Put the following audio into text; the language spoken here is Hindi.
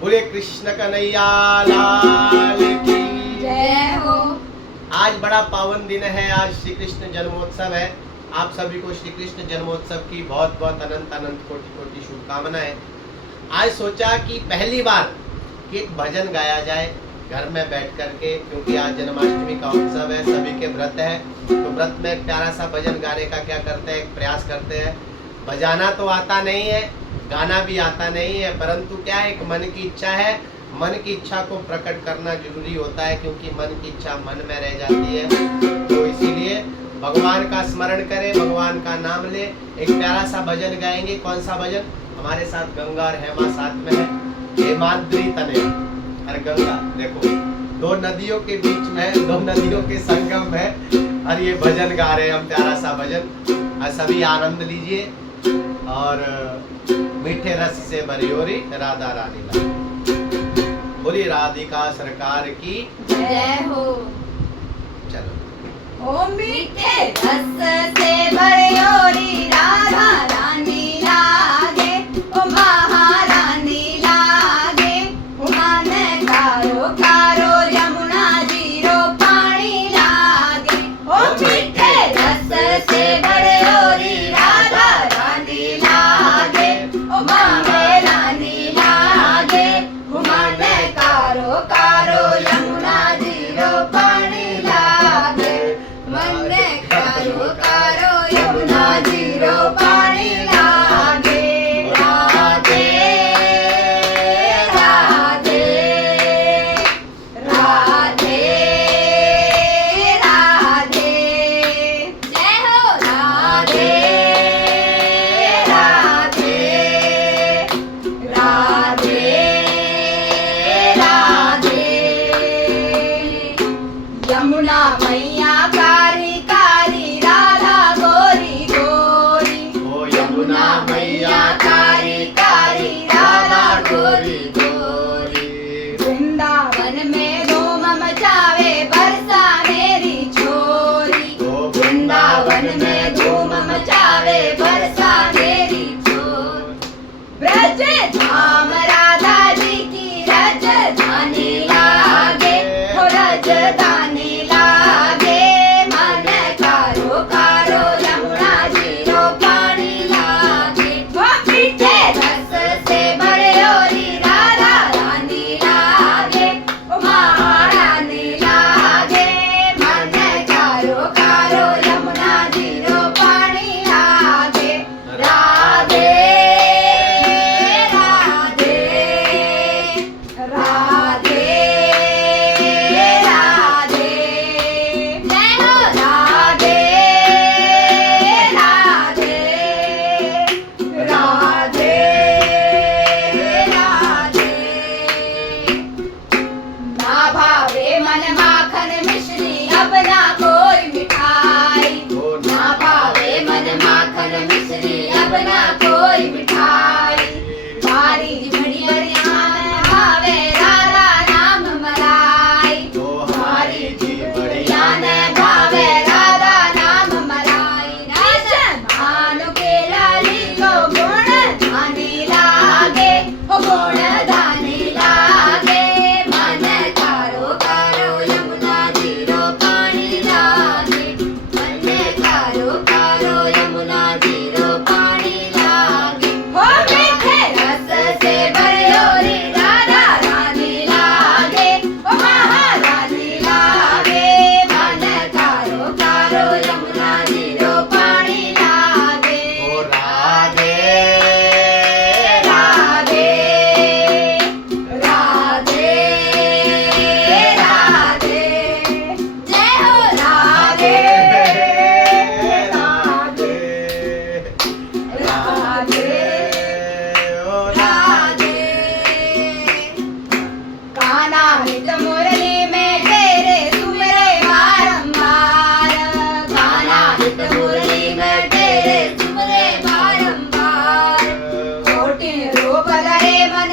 बोले कृष्ण कन्हैया लाल की जय हो। आज बड़ा पावन दिन है, आज श्री कृष्ण जन्मोत्सव है। आप सभी को श्री कृष्ण जन्मोत्सव की बहुत बहुत अनंत अनंत कोटि कोटि शुभकामनाएं। आज सोचा कि पहली बार कि एक भजन गाया जाए घर में बैठ करके, क्योंकि आज जन्माष्टमी का उत्सव है, सभी के व्रत है। तो व्रत में एक प्यारा सा भजन गाने का क्या करते हैं, एक प्रयास करते हैं। बजाना तो आता नहीं है, गाना भी आता नहीं है, परंतु क्या है, एक मन की इच्छा है। मन की इच्छा को प्रकट करना जरूरी होता है, क्योंकि मन की इच्छा मन में रह जाती है। तो इसीलिए भगवान का स्मरण करें, भगवान का नाम ले, एक प्यारा सा भजन गाएंगे। कौन सा भजन? हमारे साथ गंगा और हेमा साथ में है। हेमाद्री तनया और गंगा, देखो दो नदियों के बीच में, दो नदियों के संगम में, और ये भजन गा रहे हैं हम, प्यारा सा भजन। और सभी आनंद लीजिए और मीठे रस से भरियोरी राधा रानी ला। बोली राधिका सरकार की जय हो। चलो। ओ मीठे रस से भरियोरी राधा रानी लागे, ओ महारानी लागे, ओ मन कारो कारो यमुना जीरो पानी लागे। ओ मीठे रस से भरियोरी राधा रानी लागे, ओ महारानी लागे, ओ मन कारो कारो यमुना जीरो पानी लागे। मन कारो कारो यमुना जीरो पानी लागे। राधे राधे राधे राधे, जय हो। राधे राधे राधे राधे। यमुना मैया कारी कारी, राधा गोरी गोरी। ओ यमुना मैया कारी कारी, राधा गोरी गोरी। वृंदावन में धूम मचावे बरसा मेरी छोरी। वृंदावन में धूम मचावे बरसा मेरी छोरी। ब्रज धाम राधा जी की राजधानी लागे, हो राजधानी लागे। मन कारो कारो यमुना जीरो पानी लागे। वो मीठे रस से भरियोरी राधा रानी लागे, ओ महारानी लागे। मन कारो कारो यमुना जीरो पानी लागे। राधे राधे राधे राधे, जय हो। राधे राधे राधे राधे। ना भावे मन माखन मिश्री, अब ना कोई मिठाई। ना भावे मन माखन मिश्री, अब ना कोई मिठाई। बारी बड़ी बड़ियान भावे राधा नाम मलाई। हमारी जी बड़ियान भावे राधा नाम मलाई। राजन भानु के लाली को गुण धानी लागे, ओ गुण धानी लागे। मन कारो कारो यमुना जीरो पानी लागे। मन कारो कारो यमुना जीरो पानी लागे। हो मीठे रस से भरियोरी राधा रानी लागे, ओ महारानी लागे। मन कारो कारो यमुना जीरो पानी लागे। ओ राधे राधे राधे राधे, जय हो। राधे राधे राधे राधे। कान्हा नित मुरली में तेरे सुमरे बारंबार। कान्हा नित मुरली में तेरे सुमरे बारंबार। कोटिन रूप धरे मन